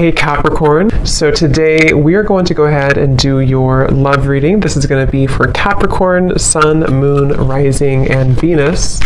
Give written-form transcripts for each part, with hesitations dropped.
Hey Capricorn, so today we are going to go ahead and do your love reading. This is going to be for Capricorn, Sun, Moon, Rising, and Venus.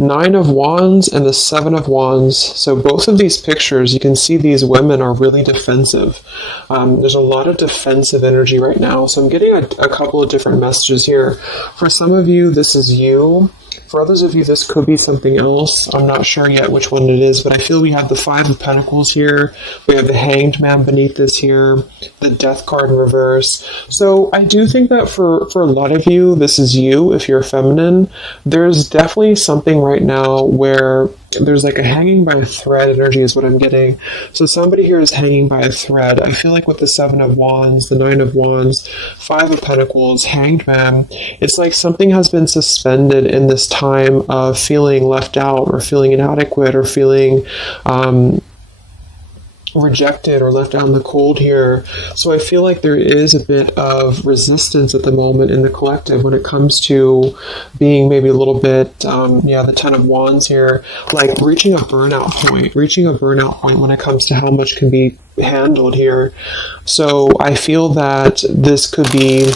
9 of Wands and the 7 of Wands. So both of these pictures, you can see these women are really defensive. There's a lot of defensive energy right now. So I'm getting a couple of different messages here. For some of you, this is you. For others of you, this could be something else. I'm not sure yet which one it is, but I feel we have the 5 of Pentacles here. We have the Hanged Man beneath this here, the Death card in reverse. So I do think that for a lot of you, this is you, if you're feminine. There's definitely something right now where there's like a hanging by a thread energy is what I'm getting. So somebody here is hanging by a thread. I feel like with the 7 of Wands, the 9 of Wands, 5 of Pentacles, Hanged Man, it's like something has been suspended in this time of feeling left out or feeling inadequate or feeling rejected or left out in the cold here. So I feel like there is a bit of resistance at the moment in the collective when it comes to being maybe a little bit, the 10 of Wands here, like reaching a burnout point when it comes to how much can be handled here. So I feel that this could be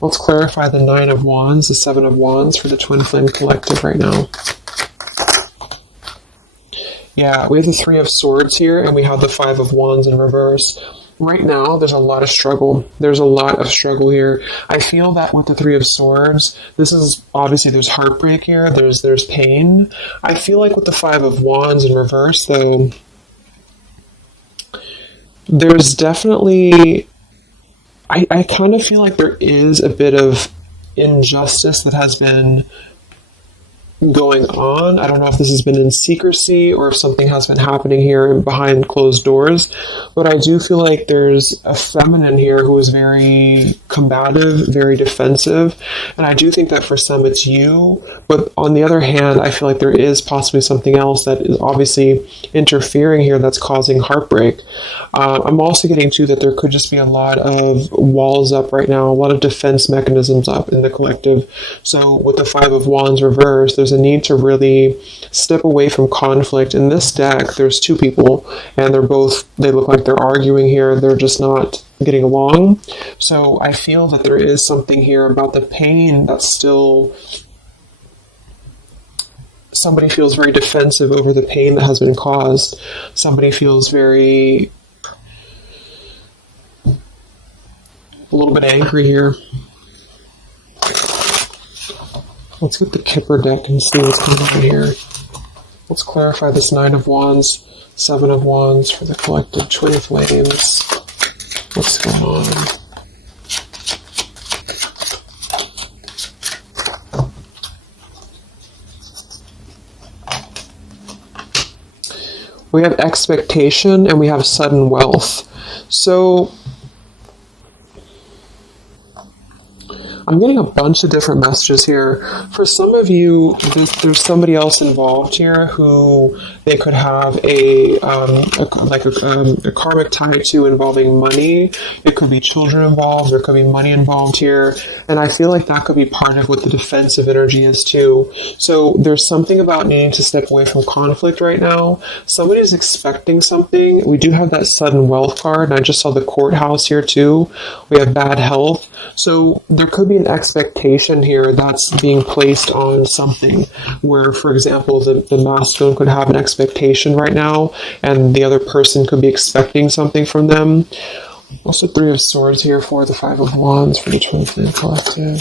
let's clarify the 9 of Wands, the 7 of Wands for the Twin Flame Collective right now. Yeah, we have the 3 of Swords here, and we have the 5 of Wands in reverse. Right now, there's a lot of struggle. There's a lot of struggle here. I feel that with the 3 of Swords, this is, obviously there's heartbreak here, there's pain. I feel like with the 5 of Wands in reverse, though, there's definitely, I kind of feel like there is a bit of injustice that has been going on. I don't know if this has been in secrecy or if something has been happening here behind closed doors, but I do feel like there's a feminine here who is very combative, very defensive, and I do think that for some it's you, but on the other hand, I feel like there is possibly something else that is obviously interfering here that's causing heartbreak. I'm also getting to that there could just be a lot of walls up right now, a lot of defense mechanisms up in the collective. So with the 5 of Wands reverse, there's a need to really step away from conflict. In this deck, there's 2 people, and they look like they're arguing here. They're just not getting along. So I feel that there is something here about the pain that's still, somebody feels very defensive over the pain that has been caused. Somebody feels a little bit angry here. Let's get the Kipper deck and see what's going on here. Let's clarify this 9 of Wands, 7 of Wands for the collective Twin Flames. What's going on? We have expectation and we have sudden wealth. So I'm getting a bunch of different messages here. For some of you, there's somebody else involved here who they could have a karmic tie to involving money. It could be children involved. There could be money involved here. And I feel like that could be part of what the defensive energy is too. So there's something about needing to step away from conflict right now. Somebody's expecting something. We do have that sudden wealth card. And I just saw the courthouse here too. We have bad health. So there could be an expectation here that's being placed on something where, for example, the masculine could have an expectation right now and the other person could be expecting something from them. Also 3 of Swords here for the 5 of Wands for the Twin Flame Collective.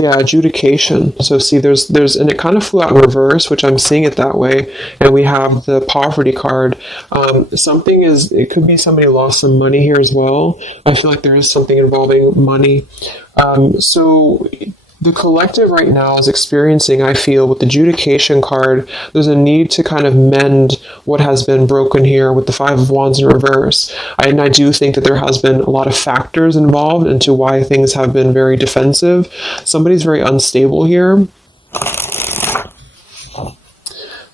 Yeah, adjudication. So see, there's, and it kind of flew out in reverse, which I'm seeing it that way. And we have the poverty card. It could be somebody lost some money here as well. I feel like there is something involving money. So the collective right now is experiencing, I feel, with the adjudication card, there's a need to kind of mend what has been broken here with the 5 of Wands in reverse. And I do think that there has been a lot of factors involved into why things have been very defensive. Somebody's very unstable here.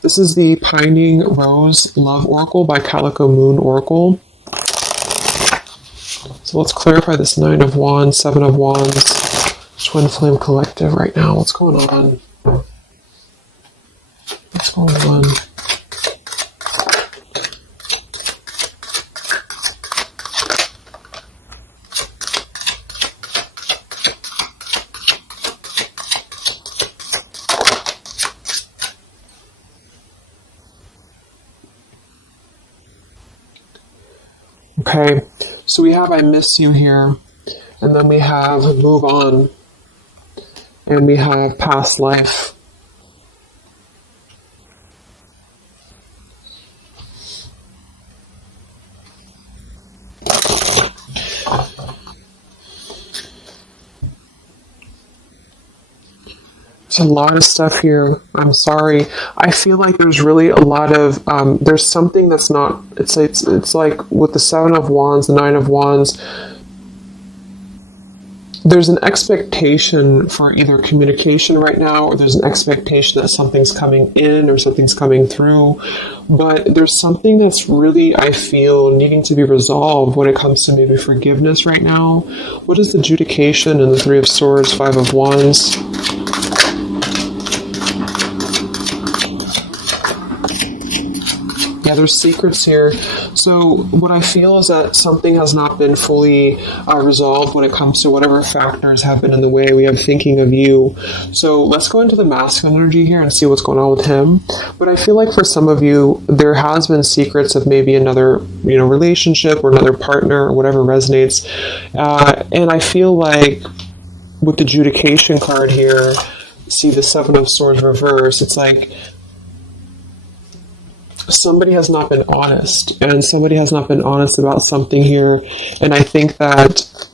This is the Pining Rose Love Oracle by Calico Moon Oracle. So let's clarify this 9 of Wands, 7 of Wands, Twin Flame Collective right now. What's going on? What's going on? Okay, so we have I miss you here, and then we have move on, and we have past life. There's a lot of stuff here. I'm sorry. I feel like there's really a lot of there's something that's not. It's like with the Seven of Wands, the Nine of Wands. There's an expectation for either communication right now, or there's an expectation that something's coming in or something's coming through. But there's something that's really, I feel, needing to be resolved when it comes to maybe forgiveness right now. What is the adjudication in the Three of Swords, Five of Wands? Yeah, there's secrets here. So what I feel is that something has not been fully resolved when it comes to whatever factors have been in the way. We have thinking of you. So let's go into the masculine energy here and see what's going on with him. But I feel like for some of you, there has been secrets of maybe another, relationship or another partner or whatever resonates. And I feel like with the adjudication card here, see the Seven of Swords reverse, it's like somebody has not been honest, and somebody has not been honest about something here. And I think that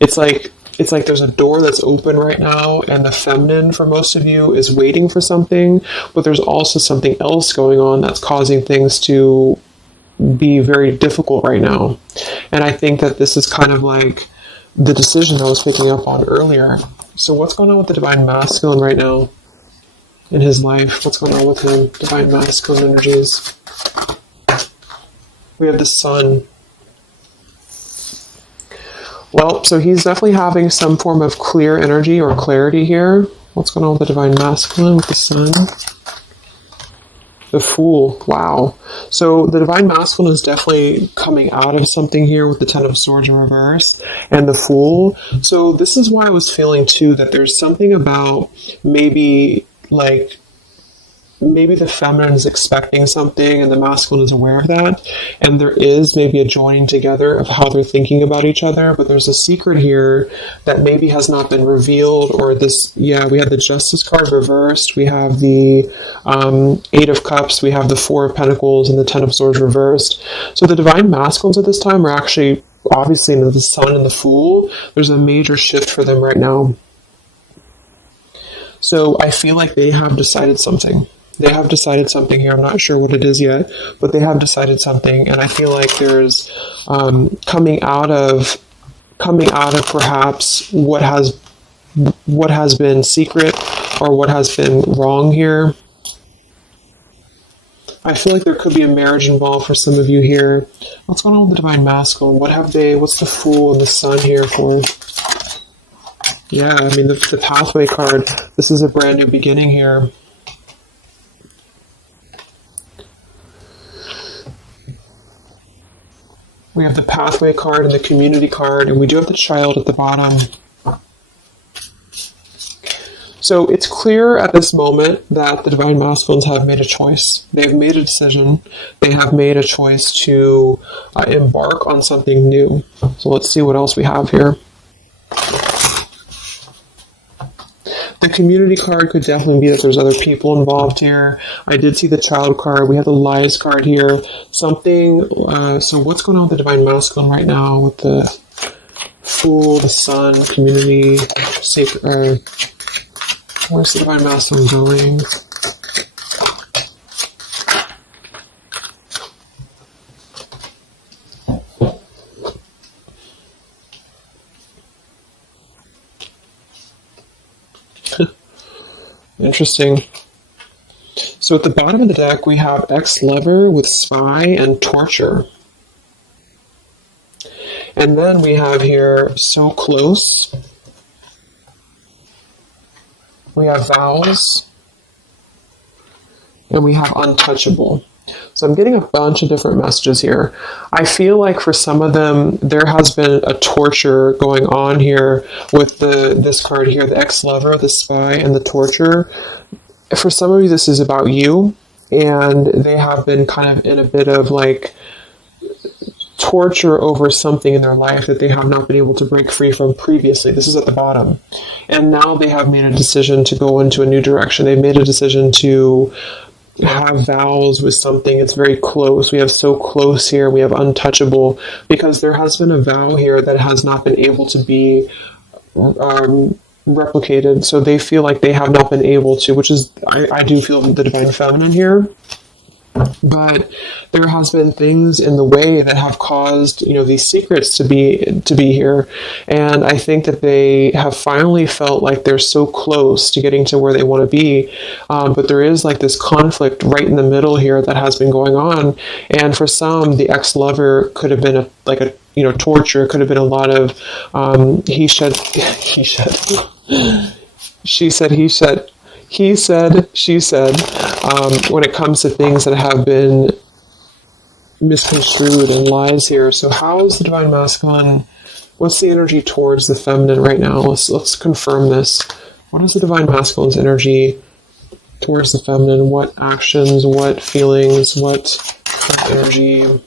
it's like there's a door that's open right now, and the feminine for most of you is waiting for something, but there's also something else going on that's causing things to be very difficult right now. And I think that this is kind of like the decision I was picking up on earlier. So what's going on with the Divine Masculine right now in his life? What's going on with him? Divine Masculine energies. We have the Sun. Well, so he's definitely having some form of clear energy or clarity here. What's going on with the Divine Masculine with the Sun? The Fool. Wow. So the Divine Masculine is definitely coming out of something here with the Ten of Swords in reverse and the Fool. So this is why I was feeling too that there's something about maybe the feminine is expecting something and the masculine is aware of that, and there is maybe a joining together of how they're thinking about each other, but there's a secret here that maybe has not been revealed. Or this, we have the Justice card reversed, we have the Eight of Cups, we have the Four of Pentacles, and the Ten of Swords reversed. So the Divine Masculines at this time are actually obviously into the Sun and the Fool. There's a major shift for them right now. So I feel like they have decided something. They have decided something here. I'm not sure what it is yet, but they have decided something. And I feel like there's coming out of perhaps what has been secret or what has been wrong here. I feel like there could be a marriage involved for some of you here. What's going on with the Divine Masculine? What's the Fool and the Sun here for? Yeah, I mean, the Pathway card, this is a brand new beginning here. We have the Pathway card and the Community card, and we do have the Child at the bottom. So it's clear at this moment that the Divine Masculines have made a choice. They've made a decision. They have made a choice to embark on something new. So let's see what else we have here. The Community card could definitely be that there's other people involved here. I did see the Child card. We have the Lies card here. Something, so what's going on with the Divine Masculine right now with the Fool, the Sun, Community, where's the Divine Masculine going? Interesting. So at the bottom of the deck, we have ex-lover with spy and torture. And then we have here so close We have vows. And we have untouchable. So I'm getting a bunch of different messages here. I feel like for some of them, there has been a torture going on here with this card here, the ex-lover, the spy, and the torture. For some of you, this is about you, and they have been kind of in a bit of like torture over something in their life that they have not been able to break free from previously. This is at the bottom. And now they have made a decision to go into a new direction. They've made a decision to have vows with something. It's very close. We have so close here. We have untouchable, because there has been a vow here that has not been able to be replicated. So they feel like they have not been able to, which is, I do feel the divine feminine here. But there has been things in the way that have caused, these secrets to be here. And I think that they have finally felt like they're so close to getting to where they want to be. But there is like this conflict right in the middle here that has been going on. And for some, the ex-lover could have been torture. It could have been a lot of he said, she said, he said, he said, she said, when it comes to things that have been misconstrued and lies here. So how is the divine masculine? What's the energy towards the feminine right now? Let's confirm this. What is the divine masculine's energy towards the feminine? What actions, what feelings, what energy?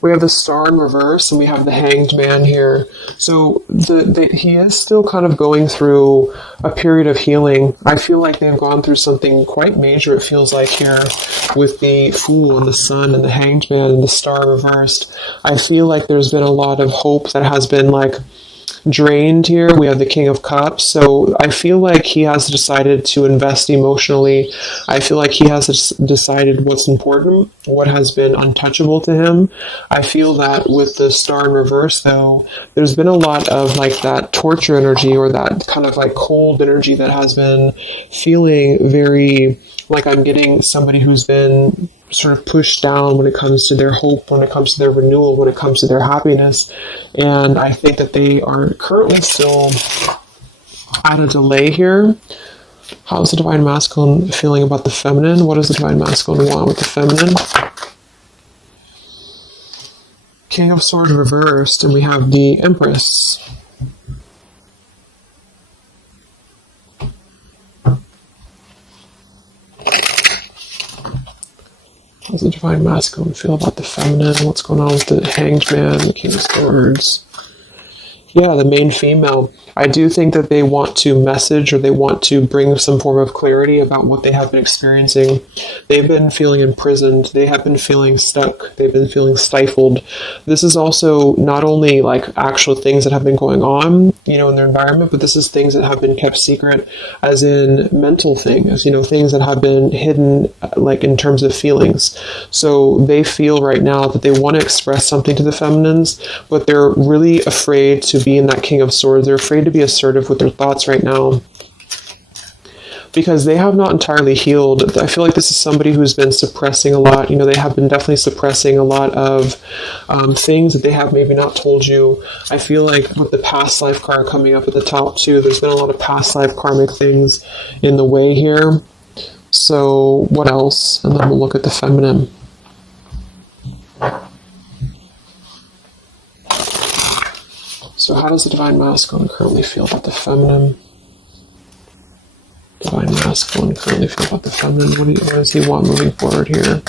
We have the Star in reverse, and we have the Hanged Man here. So he is still kind of going through a period of healing. I feel like they've gone through something quite major, it feels like, here with the Fool and the Sun and the Hanged Man and the Star reversed. I feel like there's been a lot of hope that has been drained here. We have the King of Cups. So I feel like he has decided to invest emotionally. I feel like he has decided what's important, what has been untouchable to him. I feel that with the Star in reverse, though, there's been a lot of that torture energy, or that kind of cold energy that has been feeling very like I'm getting somebody who's been sort of pushed down when it comes to their hope, when it comes to their renewal, when it comes to their happiness. And I think that they are currently still at a delay here. How's the divine masculine feeling about the feminine? What does the divine masculine want with the feminine? King of Swords reversed, and we have the Empress. How does the divine masculine feel about the feminine? What's going on with the Hanged Man, the King of Swords? Yeah, the main female. I do think that they want to message, or they want to bring some form of clarity about what they have been experiencing. They've been feeling imprisoned. They have been feeling stuck. They've been feeling stifled. This is also not only actual things that have been going on, in their environment, but this is things that have been kept secret, as in mental things, things that have been hidden, in terms of feelings. So they feel right now that they want to express something to the feminines, but they're really afraid to be in that King of Swords. They're afraid to be assertive with their thoughts right now, because they have not entirely healed. I feel like this is somebody who's been suppressing a lot. They have been definitely suppressing a lot of things that they have maybe not told you. I feel like with the past life card coming up at the top too, there's been a lot of past life karmic things in the way here. So what else? And then we'll look at the feminine. So how does the divine masculine currently feel about the feminine? Divine masculine currently feel about the feminine. What does he want moving forward here?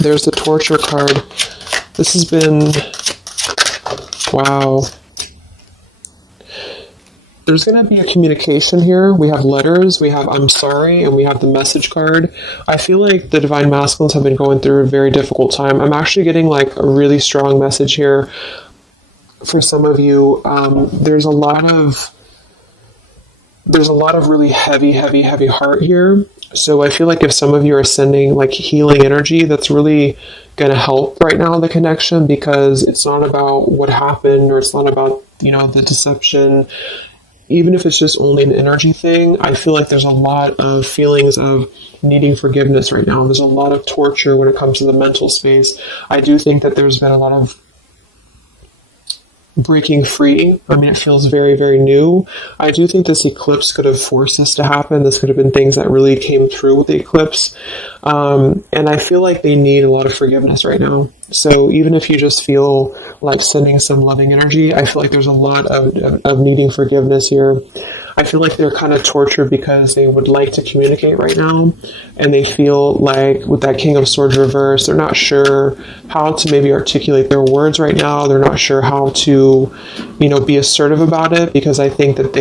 There's the torture card. This has been... Wow. There's going to be a communication here. We have letters, we have I'm sorry, and we have the message card. I feel like the divine masculines have been going through a very difficult time. I'm actually getting a really strong message here. For some of you, there's a lot of really heavy heart here. So I feel like if some of you are sending healing energy, that's really going to help right now, the connection, because it's not about what happened, or it's not about, the deception. Even if it's just only an energy thing, I feel like there's a lot of feelings of needing forgiveness right now. There's a lot of torture when it comes to the mental space. I do think that there's been a lot of breaking free. I mean, it feels very, very new. I do think this eclipse could have forced this to happen. This could have been things that really came through with the eclipse. And I feel like they need a lot of forgiveness right now. So even if you just feel like sending some loving energy, I feel like there's a lot of needing forgiveness here. I feel like they're kind of tortured because they would like to communicate right now, and they feel like with that King of Swords reverse, they're not sure how to maybe articulate their words right now. They're not sure how to, be assertive about it, because I think that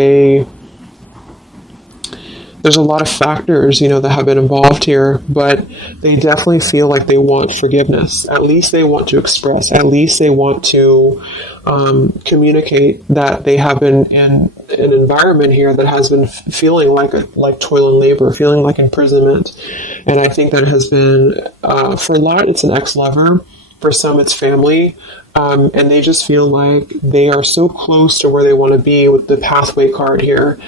there's a lot of factors, that have been involved here, but they definitely feel like they want forgiveness. At least they want to express. At least they want to communicate that they have been in an environment here that has been feeling like toil and labor, feeling like imprisonment. And I think that it has been, for a lot, it's an ex-lover. For some, it's family. And they just feel like they are so close to where they want to be with the pathway card here.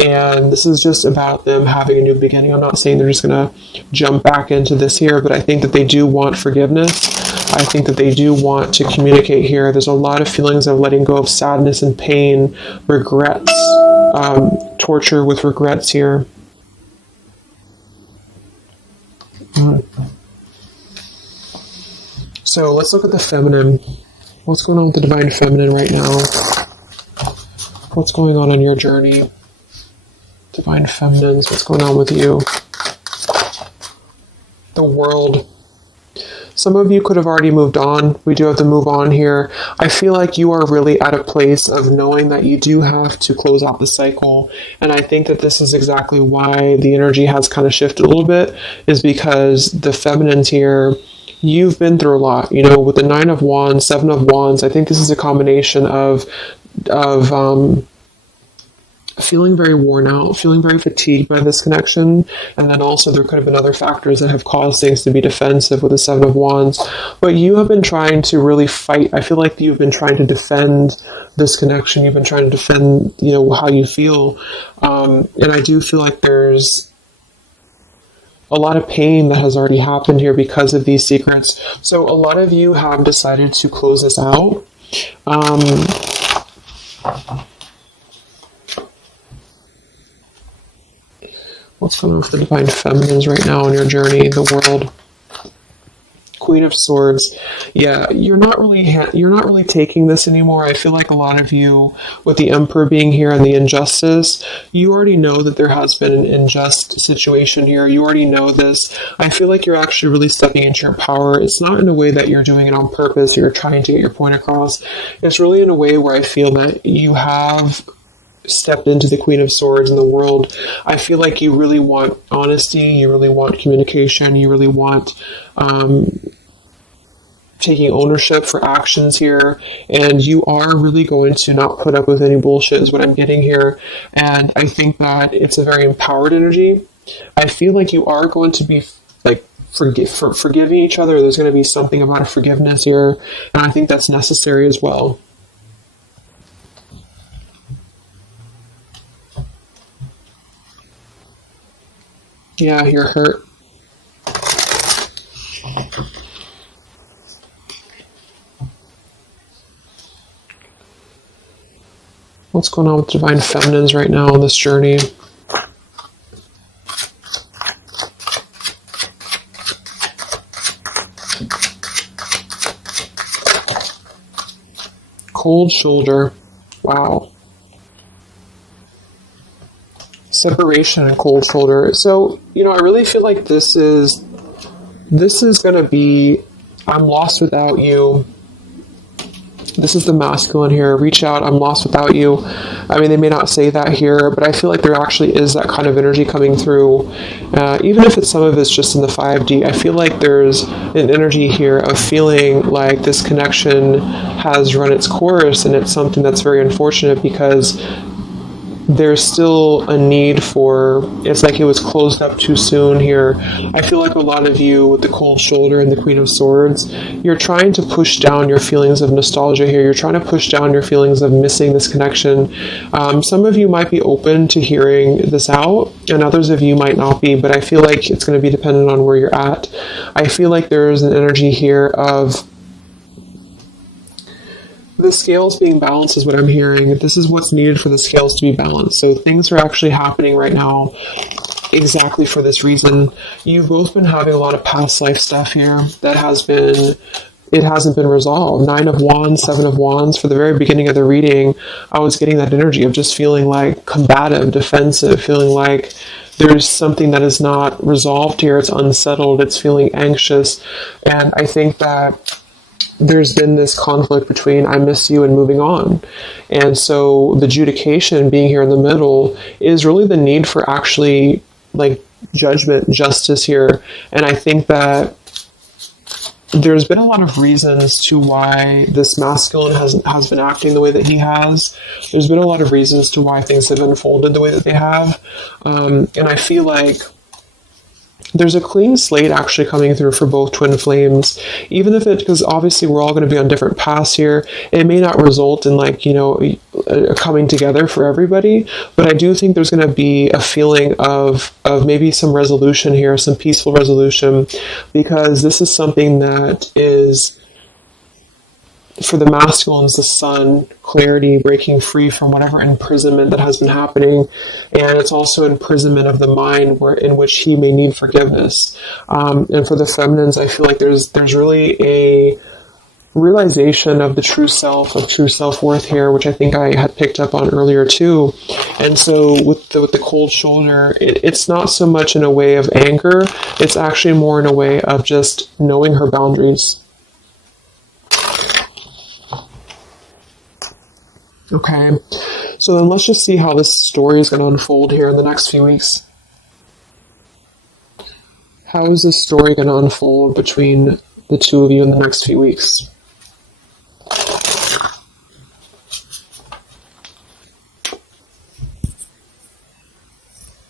And this is just about them having a new beginning. I'm not saying they're just going to jump back into this here, but I think that they do want forgiveness. I think that they do want to communicate here. There's a lot of feelings of letting go of sadness and pain, regrets, torture with regrets here. So let's look at the feminine. What's going on with the divine feminine right now? What's going on in your journey? Divine feminines, what's going on with you? The world. Some of you could have already moved on. We do have to move on here. I feel like you are really at a place of knowing that you do have to close out the cycle. And I think that this is exactly why the energy has kind of shifted a little bit, is because the feminines here, you've been through a lot, with the 9 of Wands, 7 of Wands. I think this is a combination of feeling very worn out, feeling very fatigued by this connection. And then also there could have been other factors that have caused things to be defensive with the 7 of Wands. But you have been trying to really fight. I feel like you've been trying to defend this connection. You've been trying to defend, how you feel. And I do feel like there's a lot of pain that has already happened here because of these secrets. So a lot of you have decided to close this out. What's going on with the divine feminines right now in your journey, the world? Queen of Swords. Yeah, you're not really taking this anymore. I feel like a lot of you, with the Emperor being here and the injustice, you already know that there has been an unjust situation here. You already know this. I feel like you're actually really stepping into your power. It's not in a way that you're doing it on purpose, you're trying to get your point across. It's really in a way where I feel that you have stepped into the Queen of Swords in the world. I feel like you really want honesty, you really want communication, you really want taking ownership for actions here, and you are really going to not put up with any bullshit is what I'm getting here. And I think that it's a very empowered energy. I feel like you are going to be like forgiving each other. There's going to be something about a forgiveness here, and I think that's necessary as well. Yeah, you're hurt. What's going on with divine feminines right now on this journey? Cold shoulder. Wow. Separation and cold shoulder. So, I really feel like this is going to be, I'm lost without you. This is the masculine here. Reach out, I'm lost without you. I mean, they may not say that here, but I feel like there actually is that kind of energy coming through. Even if some of it's just in the 5D, I feel like there's an energy here of feeling like this connection has run its course, and it's something that's very unfortunate because there's still a need for, it's like it was closed up too soon here. I feel like a lot of you with the cold shoulder and the Queen of Swords, you're trying to push down your feelings of nostalgia here. You're trying to push down your feelings of missing this connection. Some of you might be open to hearing this out, and others of you might not be, but I feel like it's going to be dependent on where you're at. I feel like there's an energy here of the scales being balanced is what I'm hearing. This is what's needed for the scales to be balanced. So things are actually happening right now exactly for this reason. You've both been having a lot of past life stuff here that hasn't been resolved. 9 of Wands, 7 of Wands. For the very beginning of the reading, I was getting that energy of just feeling like combative, defensive, feeling like there's something that is not resolved here. It's unsettled. It's feeling anxious. And I think that there's been this conflict between I miss you and moving on. And so the adjudication being here in the middle is really the need for actually like judgment, justice here. And I think that there's been a lot of reasons to why this masculine has been acting the way that he has. There's been a lot of reasons to why things have unfolded the way that they have. And I feel like there's a clean slate actually coming through for both twin flames, even if because obviously we're all going to be on different paths here. It may not result in like, a coming together for everybody, but I do think there's going to be a feeling of maybe some resolution here, some peaceful resolution, because this is something that is, for the masculines, the sun, clarity, breaking free from whatever imprisonment that has been happening. And it's also imprisonment of the mind in which he may need forgiveness. And for the feminines, I feel like there's really a realization of the true self, of true self-worth here, which I think I had picked up on earlier too. And so with the cold shoulder, it's not so much in a way of anger. It's actually more in a way of just knowing her boundaries. Okay, so then let's just see how this story is going to unfold here in the next few weeks. How is this story going to unfold between the two of you in the next few weeks?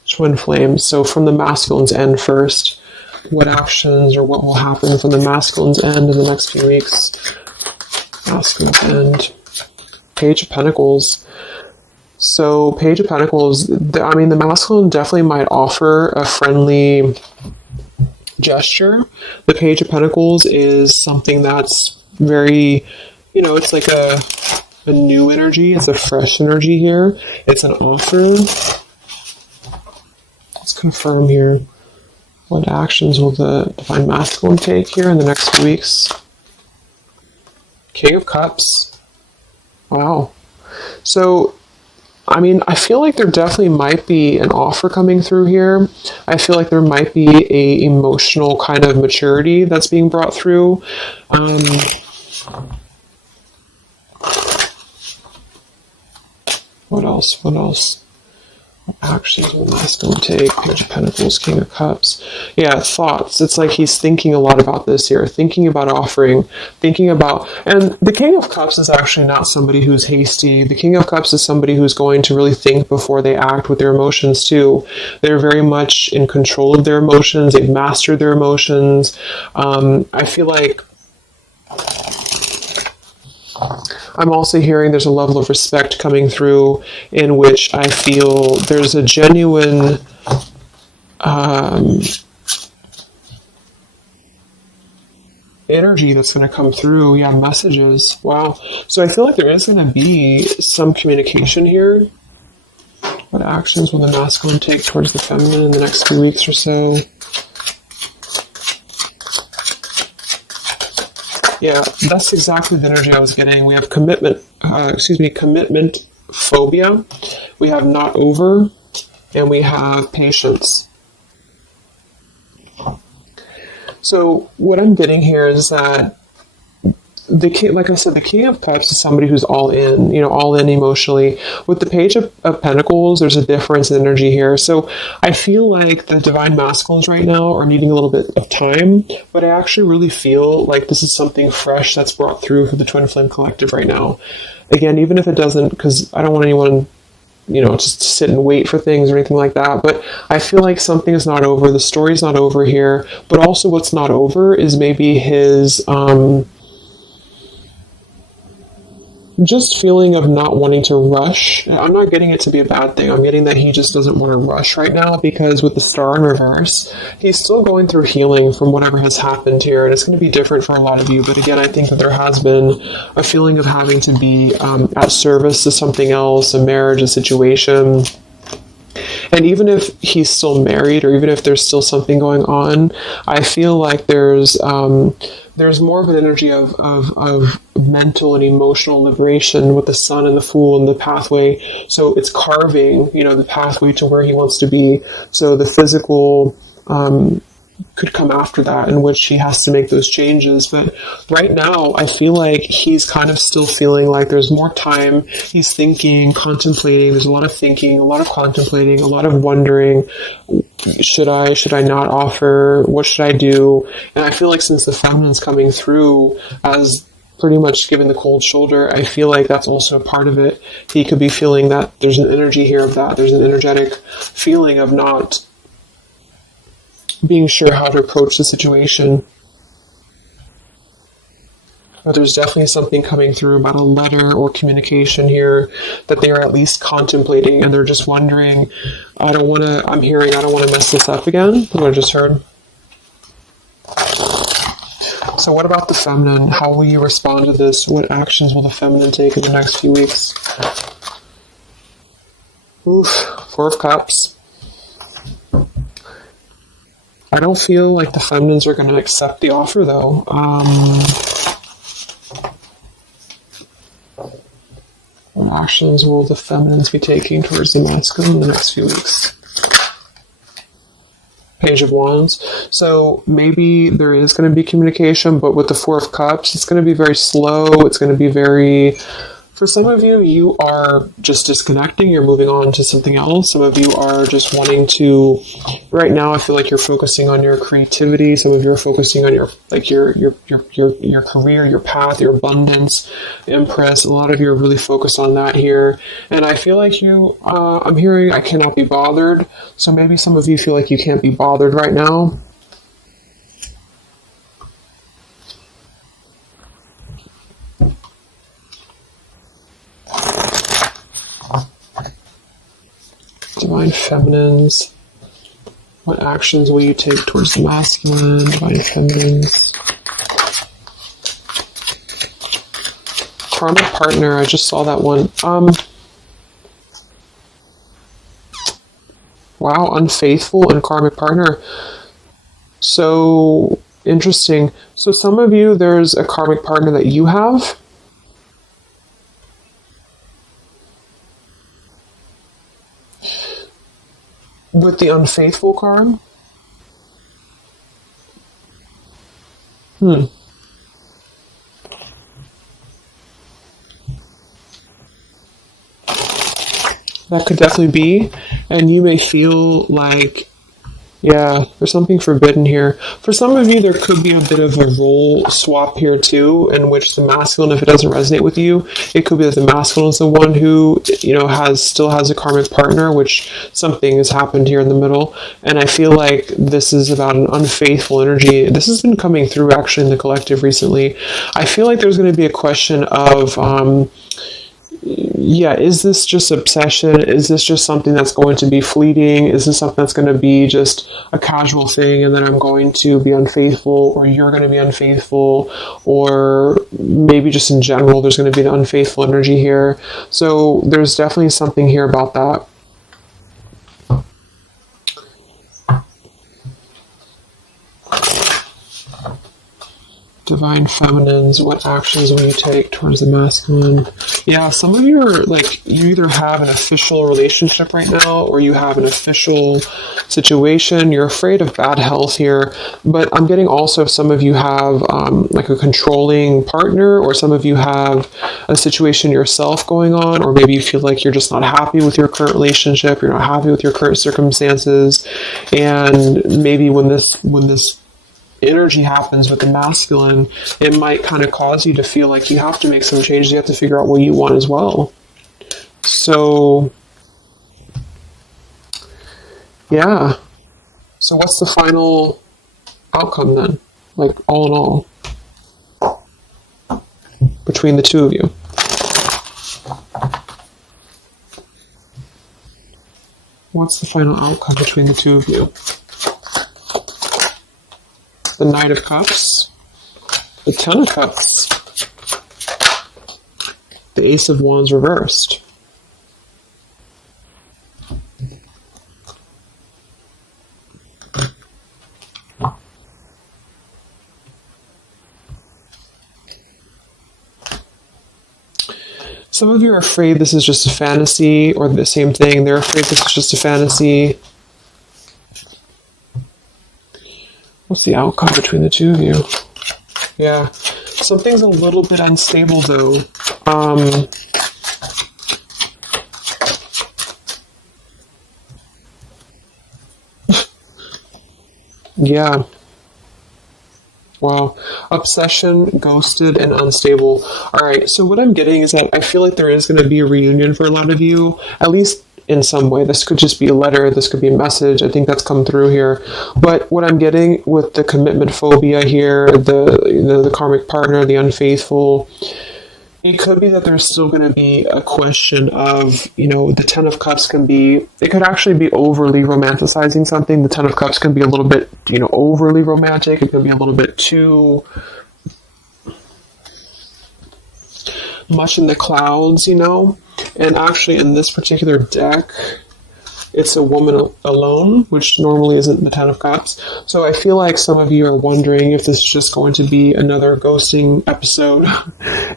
Twin flames. So from the masculine's end first, what actions or what will happen from the masculine's end in the next few weeks? Masculine's end. Page of Pentacles. So Page of Pentacles, the masculine definitely might offer a friendly gesture. The Page of Pentacles is something that's very, it's like a new energy. It's a fresh energy here. It's an offer. Let's confirm here. What actions will the Divine Masculine take here in the next few weeks? King of Cups. Wow. So, I feel like there definitely might be an offer coming through here. I feel like there might be a emotional kind of maturity that's being brought through. What else? What actions will the masculine take? Page of Pentacles, King of Cups. Yeah, thoughts. It's like he's thinking a lot about this here, thinking about offering, and the King of Cups is actually not somebody who's hasty. The King of Cups is somebody who's going to really think before they act with their emotions too. They're very much in control of their emotions. They've mastered their emotions. I feel like I'm also hearing there's a level of respect coming through in which I feel there's a genuine energy that's going to come through. Yeah, messages. Wow. So I feel like there is going to be some communication here. What actions will the masculine take towards the feminine in the next few weeks or so? Yeah, that's exactly the energy I was getting. We have commitment phobia. We have not over, and we have patience. So what I'm getting here is that the king, like I said, the King of Cups is somebody who's all in, all in emotionally. With the Page of Pentacles, there's a difference in energy here. So I feel like the Divine Masculines right now are needing a little bit of time, but I actually really feel like this is something fresh that's brought through for the Twin Flame Collective right now. Again, even if it doesn't, because I don't want anyone, just to sit and wait for things or anything like that. But I feel like something is not over. The story's not over here. But also what's not over is maybe his, just feeling of not wanting to rush. I'm not getting it to be a bad thing. I'm getting that he just doesn't want to rush right now, because with the star in reverse, he's still going through healing from whatever has happened here, and it's going to be different for a lot of you. But again, I think that there has been a feeling of having to be at service to something else, a marriage, a situation. And even if he's still married, or even if there's still something going on, I feel like there's more of an energy of mental and emotional liberation with the sun and the fool and the pathway. So it's carving, the pathway to where he wants to be. So the physical could come after that, in which he has to make those changes. But right now, I feel like he's kind of still feeling like there's more time. He's thinking, contemplating. There's a lot of thinking, a lot of contemplating, a lot of wondering. Should I not offer? What should I do? And I feel like since the feminine's coming through as pretty much giving the cold shoulder, I feel like that's also a part of it. He could be feeling that there's an energy here of that. There's an energetic feeling of not being sure how to approach the situation. But there's definitely something coming through about a letter or communication here that they are at least contemplating, and they're just wondering, I don't want to mess this up again. What I just heard. So what about the feminine? How will you respond to this? What actions will the feminine take in the next few weeks? Oof, 4 of Cups. I don't feel like the feminines are going to accept the offer, though. What actions will the feminines be taking towards the masculine in the next few weeks? Page of Wands. So maybe there is going to be communication, but with the 4 of Cups, it's going to be very slow. It's going to be very... For some of you, you are just disconnecting. You're moving on to something else. Some of you are just wanting to... Right now, I feel like you're focusing on your creativity. Some of you are focusing on your career, your path, your abundance, Empress. A lot of you are really focused on that here. And I feel like I'm hearing I cannot be bothered. So maybe some of you feel like you can't be bothered right now. Divine Feminines. What actions will you take towards the masculine? Divine Feminines. Karmic Partner. I just saw that one. Wow, Unfaithful and Karmic Partner. So interesting. So some of you, there's a karmic partner that you have. With the Unfaithful card? That could definitely be. And you may feel like, yeah, there's something forbidden here. For some of you, there could be a bit of a role swap here too, in which the masculine, if it doesn't resonate with you, it could be that the masculine is the one who, still has a karmic partner, which something has happened here in the middle. And I feel like this is about an unfaithful energy. This has been coming through actually in the collective recently. I feel like there's going to be a question of, is this just obsession? Is this just something that's going to be fleeting? Is this something that's going to be just a casual thing, and then I'm going to be unfaithful, or you're going to be unfaithful, or maybe just in general there's going to be an unfaithful energy here. So there's definitely something here about that. Divine Feminines, what actions will you take towards the masculine? Yeah, some of you are you either have an official relationship right now, or you have an official situation. You're afraid of bad health here, but I'm getting also some of you have a controlling partner, or some of you have a situation yourself going on, or maybe you feel like you're just not happy with your current relationship, you're not happy with your current circumstances, and maybe when this energy happens with the masculine, it might kind of cause you to feel like you have to make some changes. You have to figure out what you want as well. So, yeah. So what's the final outcome then? All in all, between the two of you? What's the final outcome between the two of you? The Knight of Cups, the Ten of Cups, the Ace of Wands reversed. Some of you are afraid this is just a fantasy, or the same thing. They're afraid this is just a fantasy. What's the outcome between the two of you? Yeah. Something's a little bit unstable, though. Yeah. Wow. Obsession, ghosted, and unstable. Alright, so what I'm getting is that I feel like there is going to be a reunion for a lot of you, at least in some way. This could just be a letter, this could be a message. I think that's come through here. But what I'm getting with the commitment phobia here, the karmic partner, the unfaithful, it could be that there's still going to be a question of, the Ten of Cups it could actually be overly romanticizing something. The Ten of Cups can be a little bit, overly romantic. It could be a little bit too much in the clouds, And actually in this particular deck, it's a woman alone, which normally isn't the Ten of Cups. So I feel like some of you are wondering if this is just going to be another ghosting episode.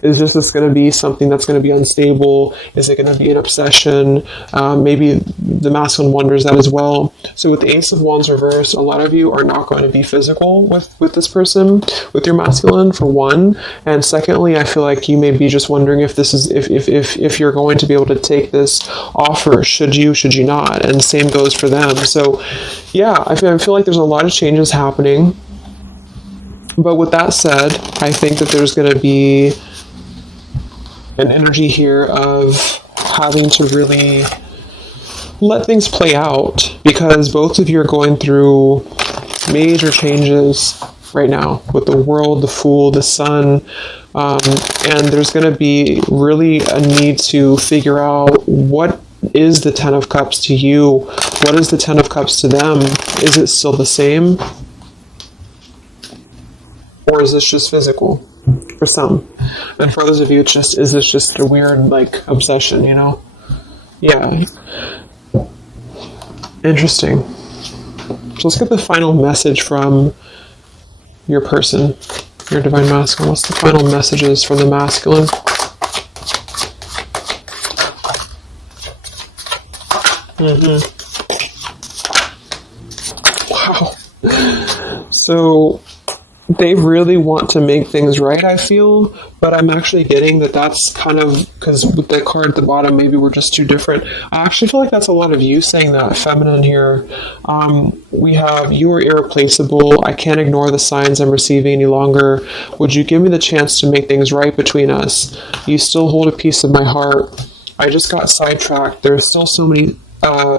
Is this going to be something that's going to be unstable? Is it going to be an obsession? Maybe the masculine wonders that as well. So with the Ace of Wands reversed, a lot of you are not going to be physical with this person, with your masculine, for one. And secondly, I feel like you may be just wondering if this is if you're going to be able to take this offer. Should you not? And same goes for them. So yeah, I feel like there's a lot of changes happening. But with that said, I think that there's going to be an energy here of having to really let things play out, because both of you are going through major changes right now with the World, the Fool, the Sun, and there's going to be really a need to figure out what is the Ten of Cups to you? What is the Ten of Cups to them? Is it still the same? Or is this just physical for some? And for others of you, is this just a weird, obsession, Yeah. Interesting. So let's get the final message from your person, your divine masculine. What's the final messages from the masculine? Wow. So they really want to make things right, I feel, but I'm actually getting that's kind of, because with the card at the bottom, maybe we're just too different. I actually feel like that's a lot of you saying that, feminine here. We have, you are irreplaceable. I can't ignore the signs I'm receiving any longer. Would you give me the chance to make things right between us? You still hold a piece of my heart. I just got sidetracked. There are still so many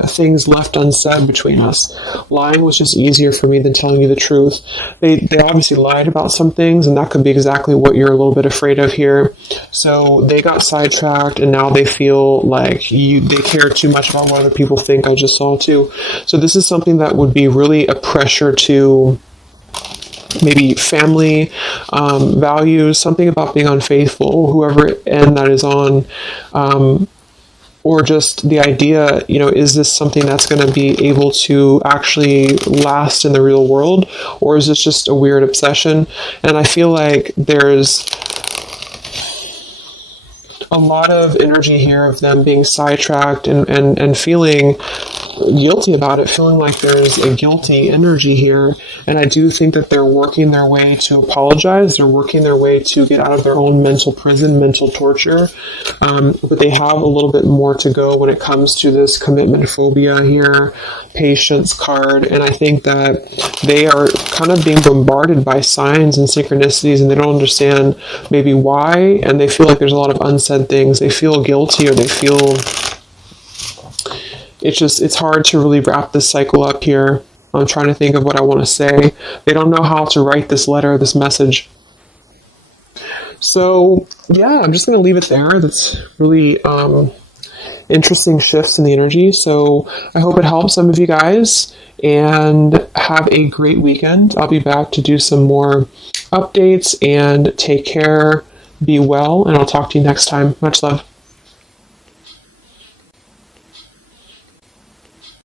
things left unsaid between us. Lying was just easier for me than telling you the truth. They obviously lied about some things, and that could be exactly what you're a little bit afraid of here. So they got sidetracked, and now they feel like they care too much about what other people think. I just saw too. So this is something that would be really a pressure to maybe family values, something about being unfaithful, whoever end that is on, or just the idea, is this something that's going to be able to actually last in the real world, or is this just a weird obsession? And I feel like there's a lot of energy here of them being sidetracked and feeling guilty about it, feeling like there's a guilty energy here. And I do think that they're working their way to apologize. They're working their way to get out of their own mental prison, mental torture. But they have a little bit more to go when it comes to this commitment phobia here, patience card. And I think that they are kind of being bombarded by signs and synchronicities, and they don't understand maybe why. And they feel like there's a lot of unsaid things. They feel guilty, or they feel it's hard to really wrap this cycle up here. I'm trying to think of what I want to say. They don't know how to write this letter, this message. So, yeah, I'm just going to leave it there. That's really interesting shifts in the energy. So I hope it helps some of you guys, and have a great weekend. I'll be back to do some more updates, and take care, be well, and I'll talk to you next time. Much love.